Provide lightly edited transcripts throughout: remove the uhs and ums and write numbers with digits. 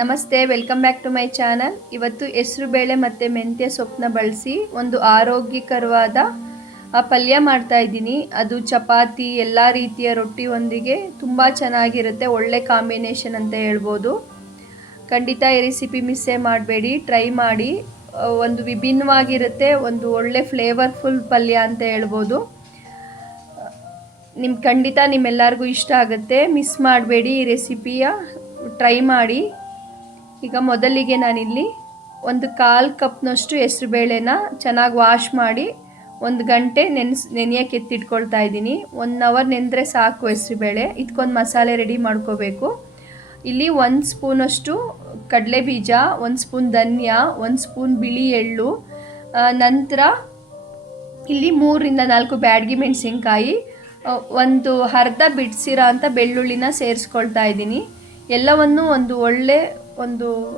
ನಮಸ್ತೆ, welcome back to my channel. ಇವತ್ತು ಹೆಸರುಬೇಳೆ ಮತ್ತು ಮೆಂತ್ಯ ಸೊಪ್ಪನ್ನ ಬಳಸಿ ಒಂದು ಆರೋಗ್ಯಕರವಾದ ಪಲ್ಯ ಮಾಡ್ತಾ ಇದ್ದೀನಿ. ಅದು ಚಪಾತಿ ಎಲ್ಲ ರೀತಿಯ ರೊಟ್ಟಿಯೊಂದಿಗೆ ತುಂಬ ಚೆನ್ನಾಗಿರುತ್ತೆ. ಒಳ್ಳೆ ಕಾಂಬಿನೇಷನ್ ಅಂತ ಹೇಳ್ಬೋದು. ಖಂಡಿತ ಈ ರೆಸಿಪಿ ಮಿಸ್ಸೇ ಮಾಡಬೇಡಿ, ಟ್ರೈ ಮಾಡಿ. ಒಂದು ವಿಭಿನ್ನವಾಗಿರುತ್ತೆ, ಒಂದು ಒಳ್ಳೆ ಫ್ಲೇವರ್ಫುಲ್ ಪಲ್ಯ ಅಂತ ಹೇಳ್ಬೋದು. ಖಂಡಿತ ನಿಮ್ಮೆಲ್ಲರಿಗೂ ಇಷ್ಟ ಆಗುತ್ತೆ. ಮಿಸ್ ಮಾಡಬೇಡಿ, ಈ ರೆಸಿಪಿಯ ಟ್ರೈ ಮಾಡಿ. ಈಗ ಮೊದಲಿಗೆ ನಾನಿಲ್ಲಿ ಒಂದು 1/4 ಕಪ್ನಷ್ಟು ಹೆಸರುಬೇಳೆನ ಚೆನ್ನಾಗಿ ವಾಶ್ ಮಾಡಿ 1 ಗಂಟೆ ನೆನೆಯಕ್ಕೆ ಎತ್ತಿಟ್ಕೊಳ್ತಾ ಇದ್ದೀನಿ. 1 ಅವರ್ ನೆಂದರೆ ಸಾಕು ಹೆಸರುಬೇಳೆ. ಇದಕ್ಕೊಂದು ಮಸಾಲೆ ರೆಡಿ ಮಾಡ್ಕೋಬೇಕು. ಇಲ್ಲಿ 1 ಸ್ಪೂನಷ್ಟು ಕಡಲೆ ಬೀಜ, 1 ಸ್ಪೂನ್ ಧನಿಯಾ, 1 ಸ್ಪೂನ್ ಬಿಳಿ ಎಳ್ಳು, ನಂತರ ಇಲ್ಲಿ 3ರಿಂದ 4 ಬ್ಯಾಡಗಿ ಮೆಣಸಿನ್ಕಾಯಿ, ಒಂದು ಅರ್ಧ ಬಿಡಿಸಿರೋ ಅಂಥ ಬೆಳ್ಳುಳ್ಳಿನ ಸೇರಿಸ್ಕೊಳ್ತಾ ಇದ್ದೀನಿ. ಎಲ್ಲವನ್ನು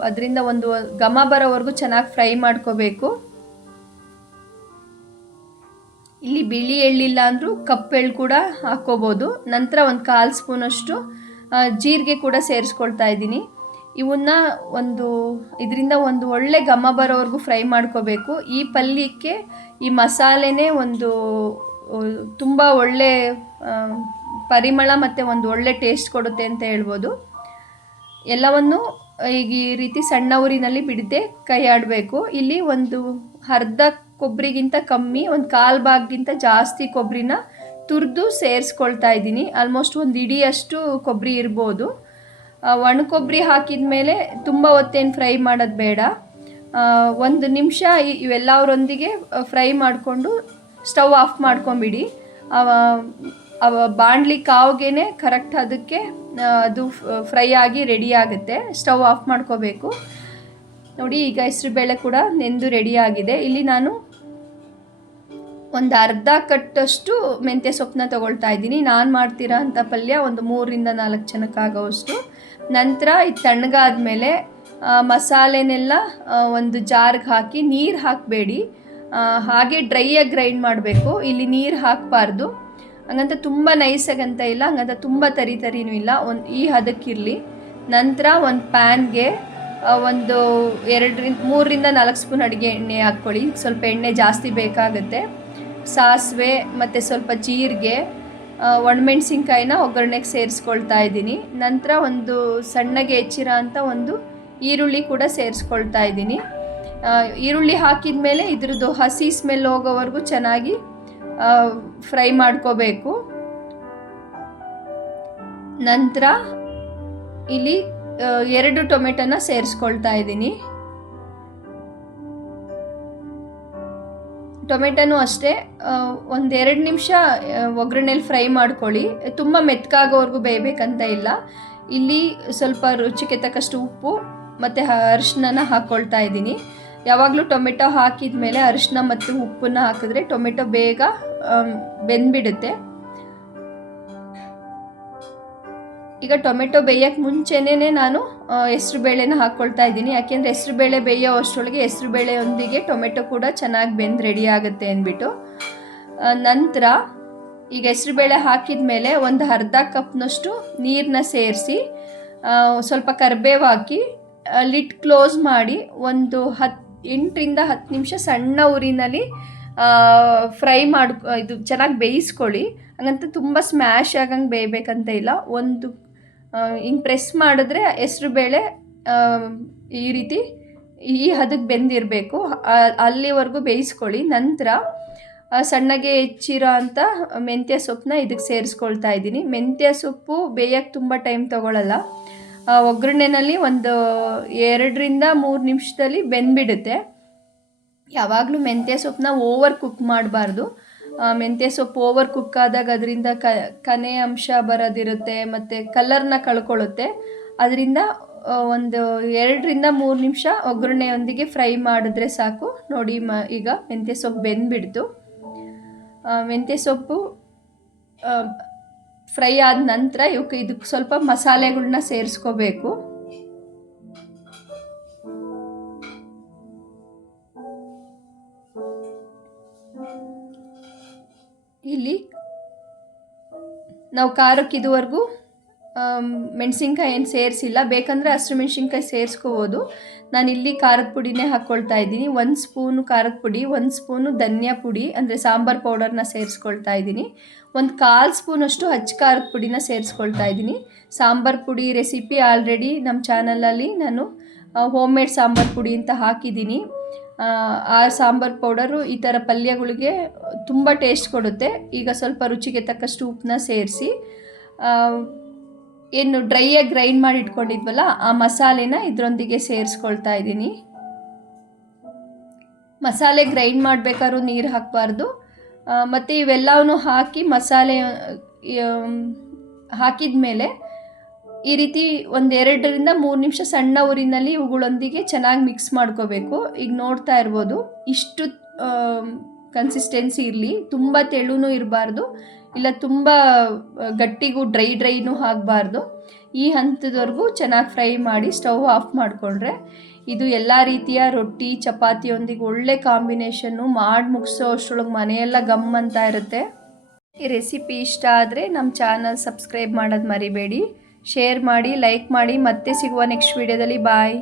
ಅದರಿಂದ ಒಂದು ಘಮ ಬರೋವರೆಗೂ ಚೆನ್ನಾಗಿ ಫ್ರೈ ಮಾಡ್ಕೋಬೇಕು. ಇಲ್ಲಿ ಬಿಳಿ ಎಳ್ಳಿಲ್ಲ ಅಂದರೂ ಕಪ್ಪು ಎಳ್ಳು ಕೂಡ ಹಾಕ್ಕೋಬೋದು. ನಂತರ 1/4 ಸ್ಪೂನಷ್ಟು ಜೀರಿಗೆ ಕೂಡ ಸೇರಿಸ್ಕೊಳ್ತಾ ಇದ್ದೀನಿ. ಇವನ್ನ ಇದರಿಂದ ಒಂದು ಒಳ್ಳೆ ಘಮ ಬರೋವರೆಗೂ ಫ್ರೈ ಮಾಡ್ಕೋಬೇಕು. ಈ ಪಲ್ಯಕ್ಕೆ ಈ ಮಸಾಲೆನೇ ತುಂಬ ಒಳ್ಳೆ ಪರಿಮಳ ಮತ್ತು ಒಂದು ಒಳ್ಳೆ ಟೇಸ್ಟ್ ಕೊಡುತ್ತೆ ಅಂತ ಹೇಳ್ಬೋದು. ಎಲ್ಲವನ್ನು ಈಗ ಈ ರೀತಿ ಸಣ್ಣ ಊರಿನಲ್ಲಿ ಬಿಡದೆ ಕೈ ಆಡಬೇಕು. ಇಲ್ಲಿ ಅರ್ಧ ಕೊಬ್ಬರಿಗಿಂತ ಕಮ್ಮಿ, 1/4 ಭಾಗಕ್ಕಿಂತ ಜಾಸ್ತಿ ಕೊಬ್ಬರಿನ ತುರಿದು ಸೇರಿಸ್ಕೊಳ್ತಾ ಇದ್ದೀನಿ. ಆಲ್ಮೋಸ್ಟ್ 1 ಇಡಿಯಷ್ಟು ಕೊಬ್ಬರಿ ಇರ್ಬೋದು. ಒಣ ಕೊಬ್ಬರಿ ಹಾಕಿದ ಮೇಲೆ ತುಂಬ ಹೊತ್ತೇನು ಫ್ರೈ ಮಾಡೋದು ಬೇಡ. 1 ನಿಮಿಷ ಇವೆಲ್ಲವರೊಂದಿಗೆ ಫ್ರೈ ಮಾಡಿಕೊಂಡು ಸ್ಟವ್ ಆಫ್ ಮಾಡ್ಕೊಂಬಿಡಿ. ಬಾಣಲಿ ಕಾವ್ಗೆ ಕರೆಕ್ಟ್ ಅದಕ್ಕೆ ಅದು ಫ್ರೈ ಆಗಿ ರೆಡಿ ಆಗುತ್ತೆ. ಸ್ಟವ್ ಆಫ್ ಮಾಡ್ಕೋಬೇಕು. ನೋಡಿ, ಈಗ ಹೆಸರುಬೇಳೆ ಕೂಡ ನೆಂದು ರೆಡಿ ಆಗಿದೆ. ಇಲ್ಲಿ ನಾನು ಒಂದು ಅರ್ಧ ಕಟ್ಟಷ್ಟು ಮೆಂತ್ಯ ಸೊಪ್ಪನ್ನ ತೊಗೊಳ್ತಾ ಇದ್ದೀನಿ. ನಾನು ಮಾಡ್ತಿರೋ ಅಂಥ ಪಲ್ಯ 3ರಿಂದ 4 ಜನಕ್ಕಾಗೋವಷ್ಟು. ನಂತರ ಇದು ತಣ್ಣಗಾದ್ಮೇಲೆ ಮಸಾಲೆನೆಲ್ಲ ಒಂದು ಜಾರ್ಗೆ ಹಾಕಿ, ನೀರು ಹಾಕಬೇಡಿ, ಹಾಗೆ ಡ್ರೈಯಾಗಿ ಗ್ರೈಂಡ್ ಮಾಡಬೇಕು. ಇಲ್ಲಿ ನೀರು ಹಾಕಬಾರ್ದು. ಹಂಗಂತ ತುಂಬ ನೈಸಾಗಂತ ಇಲ್ಲ, ಹಂಗಂತ ತುಂಬ ತರಿನೂ ಇಲ್ಲ. ಈ ಹದಕ್ಕಿರಲಿ. ನಂತರ ಒಂದು ಪ್ಯಾನ್ಗೆ 3ರಿಂದ 4 ಸ್ಪೂನ್ ಅಡುಗೆ ಎಣ್ಣೆ ಹಾಕ್ಕೊಳ್ಳಿ. ಸ್ವಲ್ಪ ಎಣ್ಣೆ ಜಾಸ್ತಿ ಬೇಕಾಗುತ್ತೆ. ಸಾಸಿವೆ ಮತ್ತು ಸ್ವಲ್ಪ ಜೀರಿಗೆ, ಒಣಮೆಣ್ಸಿನ್ಕಾಯಿನ ಒಗ್ಗರಣೆಗೆ ಸೇರಿಸ್ಕೊಳ್ತಾ ಇದ್ದೀನಿ. ನಂತರ ಸಣ್ಣಗೆ ಹೆಚ್ಚಿರೋ ಅಂಥ ಈರುಳ್ಳಿ ಕೂಡ ಸೇರಿಸ್ಕೊಳ್ತಾ ಇದ್ದೀನಿ. ಈರುಳ್ಳಿ ಹಾಕಿದ ಮೇಲೆ ಇದ್ರದ್ದು ಹಸಿ ಸ್ಮೆಲ್ ಹೋಗೋವರೆಗೂ ಚೆನ್ನಾಗಿ ಫ್ರೈ ಮಾಡ್ಕೋಬೇಕು. ನಂತರ ಇಲ್ಲಿ 2 ಟೊಮೆಟೊನ ಸೇರಿಸ್ಕೊಳ್ತಾ ಇದ್ದೀನಿ. ಟೊಮೆಟೊನೂ ಅಷ್ಟೇ 1-2 ನಿಮಿಷ ಒಗ್ಗರಣೆಲಿ ಫ್ರೈ ಮಾಡ್ಕೊಳ್ಳಿ. ತುಂಬ ಮೆತ್ತಗಾಗೋವರೆಗೂ ಬೇಯಬೇಕಂತ ಇಲ್ಲ. ಇಲ್ಲಿ ಸ್ವಲ್ಪ ರುಚಿಗೆ ತಕ್ಕಷ್ಟು ಉಪ್ಪು ಮತ್ತು ಅರಿಶಿನ ಹಾಕ್ಕೊಳ್ತಾ ಇದ್ದೀನಿ. ಯಾವಾಗಲೂ ಟೊಮೆಟೊ ಹಾಕಿದ ಮೇಲೆ ಅರಿಶಿನ ಮತ್ತು ಉಪ್ಪನ್ನ ಹಾಕಿದ್ರೆ ಟೊಮೆಟೊ ಬೇಗ ಬೆಂದ್ಬಿಡುತ್ತೆ. ಈಗ ಟೊಮೆಟೊ ಬೇಯೋಕ್ಕೆ ಮುಂಚೆನೇ ನಾನು ಹೆಸರುಬೇಳೆನ ಹಾಕ್ಕೊಳ್ತಾ ಇದ್ದೀನಿ. ಯಾಕೆಂದರೆ ಹೆಸರುಬೇಳೆ ಬೇಯೋ ಅಷ್ಟರೊಳಗೆ ಹೆಸರುಬೇಳೆಯೊಂದಿಗೆ ಟೊಮೆಟೊ ಕೂಡ ಚೆನ್ನಾಗಿ ಬೆಂದು ರೆಡಿ ಆಗುತ್ತೆ ಅಂದ್ಬಿಟ್ಟು. ನಂತರ ಈಗ ಹೆಸರುಬೇಳೆ ಹಾಕಿದ ಮೇಲೆ ಒಂದು ಅರ್ಧ ಕಪ್ನಷ್ಟು ನೀರನ್ನ ಸೇರಿಸಿ, ಸ್ವಲ್ಪ ಕರಿಬೇವು ಹಾಕಿ, ಲಿಡ್ ಕ್ಲೋಸ್ ಮಾಡಿ 8ರಿಂದ 10 ನಿಮಿಷ ಸಣ್ಣ ಉರಿನಲ್ಲಿ ಫ್ರೈ ಇದು ಚೆನ್ನಾಗಿ ಬೇಯಿಸ್ಕೊಳ್ಳಿ. ಹಂಗಂತ ತುಂಬ ಸ್ಮ್ಯಾಶ್ ಆಗಂಗೆ ಬೇಯಬೇಕಂತ ಇಲ್ಲ. ಹಿಂಗೆ ಪ್ರೆಸ್ ಮಾಡಿದ್ರೆ ಹೆಸರುಬೇಳೆ ಈ ರೀತಿ ಈ ಹದಕ್ಕೆ ಬೆಂದಿರಬೇಕು. ಅಲ್ಲಿವರೆಗೂ ಬೇಯಿಸ್ಕೊಳ್ಳಿ. ನಂತರ ಸಣ್ಣಗೆ ಹೆಚ್ಚಿರೋ ಅಂಥ ಮೆಂತ್ಯ ಸೊಪ್ಪನ್ನ ಇದಕ್ಕೆ ಸೇರಿಸ್ಕೊಳ್ತಾ ಇದ್ದೀನಿ. ಮೆಂತ್ಯ ಸೊಪ್ಪು ಬೇಯಕ್ಕೆ ತುಂಬ ಟೈಮ್ ತೊಗೊಳ್ಳಲ್ಲ. ಒಗ್ಗರಣೆನಲ್ಲಿ 2ರಿಂದ 3 ನಿಮಿಷದಲ್ಲಿ ಬೆಂದ್ಬಿಡುತ್ತೆ. ಯಾವಾಗಲೂ ಮೆಂತ್ಯ ಸೊಪ್ಪನ್ನ ಓವರ್ ಕುಕ್ ಮಾಡಬಾರ್ದು. ಮೆಂತ್ಯ ಸೊಪ್ಪು ಓವರ್ ಕುಕ್ ಆದಾಗ ಅದರಿಂದ ಕನೆ ಅಂಶ ಬರೋದಿರುತ್ತೆ ಮತ್ತು ಕಲರ್ನ ಕಳ್ಕೊಳ್ಳುತ್ತೆ. ಅದರಿಂದ 2ರಿಂದ 3 ನಿಮಿಷ ಒಗ್ಗರಣೆಯೊಂದಿಗೆ ಫ್ರೈ ಮಾಡಿದ್ರೆ ಸಾಕು. ನೋಡಿ, ಈಗ ಮೆಂತ್ಯ ಸೊಪ್ಪು ಬೆಂದ್ಬಿಡ್ತು. ಮೆಂತ್ಯ ಸೊಪ್ಪು ಫ್ರೈ ಆದ ನಂತರ ಇದಕ್ಕೆ ಸ್ವಲ್ಪ ಮಸಾಲೆಗಳನ್ನ ಸೇರಿಸ್ಕೋಬೇಕು. ಇಲ್ಲಿ ನಾವು ಖಾರಕ್ಕೆ ಇದುವರೆಗೂ ಮೆಣಸಿನ್ಕಾಯಿ ಏನು ಸೇರಿಸಿಲ್ಲ. ಬೇಕಂದರೆ ಹಸಿರು ಮೆಣಸಿನ್ಕಾಯಿ ಸೇರಿಸ್ಕೋಬೋದು. ನಾನಿಲ್ಲಿ ಖಾರದ ಪುಡಿನೇ ಹಾಕ್ಕೊಳ್ತಾ ಇದ್ದೀನಿ. 1 ಸ್ಪೂನು ಖಾರದ ಪುಡಿ, 1 ಸ್ಪೂನು ಧನಿಯಾ ಪುಡಿ ಅಂದರೆ ಸಾಂಬಾರು ಪೌಡರ್ನ ಸೇರಿಸ್ಕೊಳ್ತಾ ಇದ್ದೀನಿ. 1/4 ಸ್ಪೂನಷ್ಟು ಹಚ್ಚ ಖಾರದ ಪುಡಿನ ಸೇರಿಸ್ಕೊಳ್ತಾ ಇದ್ದೀನಿ. ಸಾಂಬಾರು ಪುಡಿ ರೆಸಿಪಿ ಆಲ್ರೆಡಿ ನಮ್ಮ ಚಾನಲಲ್ಲಿ ನಾನು ಹೋಮ್ ಮೇಡ್ ಸಾಂಬಾರು ಪುಡಿ ಅಂತ ಹಾಕಿದ್ದೀನಿ. ಆ ಸಾಂಬಾರು ಪೌಡರು ಈ ಥರ ಪಲ್ಯಗಳಿಗೆ ತುಂಬ ಟೇಸ್ಟ್ ಕೊಡುತ್ತೆ. ಈಗ ಸ್ವಲ್ಪ ರುಚಿಗೆ ತಕ್ಕಷ್ಟು ಉಪ್ಪನ್ನ ಸೇರಿಸಿ ಏನು ಡ್ರೈಯಾಗಿ ಗ್ರೈಂಡ್ ಮಾಡಿ ಇಟ್ಕೊಂಡಿದ್ವಲ್ಲ ಆ ಮಸಾಲೆನ ಇದರೊಂದಿಗೆ ಸೇರಿಸ್ಕೊಳ್ತಾ ಇದ್ದೀನಿ. ಮಸಾಲೆ ಗ್ರೈಂಡ್ ಮಾಡಬೇಕಾದ್ರೂ ನೀರು ಹಾಕಬಾರ್ದು. ಮತ್ತು ಇವೆಲ್ಲವನ್ನು ಹಾಕಿ ಮಸಾಲೆ ಹಾಕಿದ ಮೇಲೆ ಈ ರೀತಿ 1-2 3 ನಿಮಿಷ ಸಣ್ಣ ಊರಿನಲ್ಲಿ ಇವುಗಳೊಂದಿಗೆ ಚೆನ್ನಾಗಿ ಮಿಕ್ಸ್ ಮಾಡ್ಕೋಬೇಕು. ಈಗ ನೋಡ್ತಾ ಇರ್ಬೋದು, ಇಷ್ಟು ಕನ್ಸಿಸ್ಟೆನ್ಸಿ ಇರಲಿ. ತುಂಬ ತೆಳುನೂ ಇರಬಾರ್ದು, ಇಲ್ಲ ತುಂಬ ಗಟ್ಟಿಗೂ ಡ್ರೈನೂ ಆಗಬಾರ್ದು. ಈ ಹಂತದವರೆಗೂ ಚೆನ್ನಾಗಿ ಫ್ರೈ ಮಾಡಿ ಸ್ಟವ್ ಆಫ್ ಮಾಡಿಕೊಂಡ್ರೆ ಇದು ಎಲ್ಲ ರೀತಿಯ ರೊಟ್ಟಿ ಚಪಾತಿಯೊಂದಿಗೆ ಒಳ್ಳೆ ಕಾಂಬಿನೇಷನ್ನು. ಮಾಡಿ ಮುಗಿಸೋ ಅಷ್ಟರೊಳಗೆ ಮನೆಯೆಲ್ಲ ಗಮ್ ಅಂತ ಇರುತ್ತೆ. ಈ ರೆಸಿಪಿ ಇಷ್ಟ ಆದರೆ ನಮ್ಮ ಚಾನಲ್ ಸಬ್ಸ್ಕ್ರೈಬ್ ಮಾಡೋದು ಮರಿಬೇಡಿ. ಶೇರ್ ಮಾಡಿ, ಲೈಕ್ ಮಾಡಿ. ಮತ್ತೆ ಸಿಗುವ ನೆಕ್ಸ್ಟ್ ವಿಡಿಯೋದಲ್ಲಿ. ಬಾಯ್.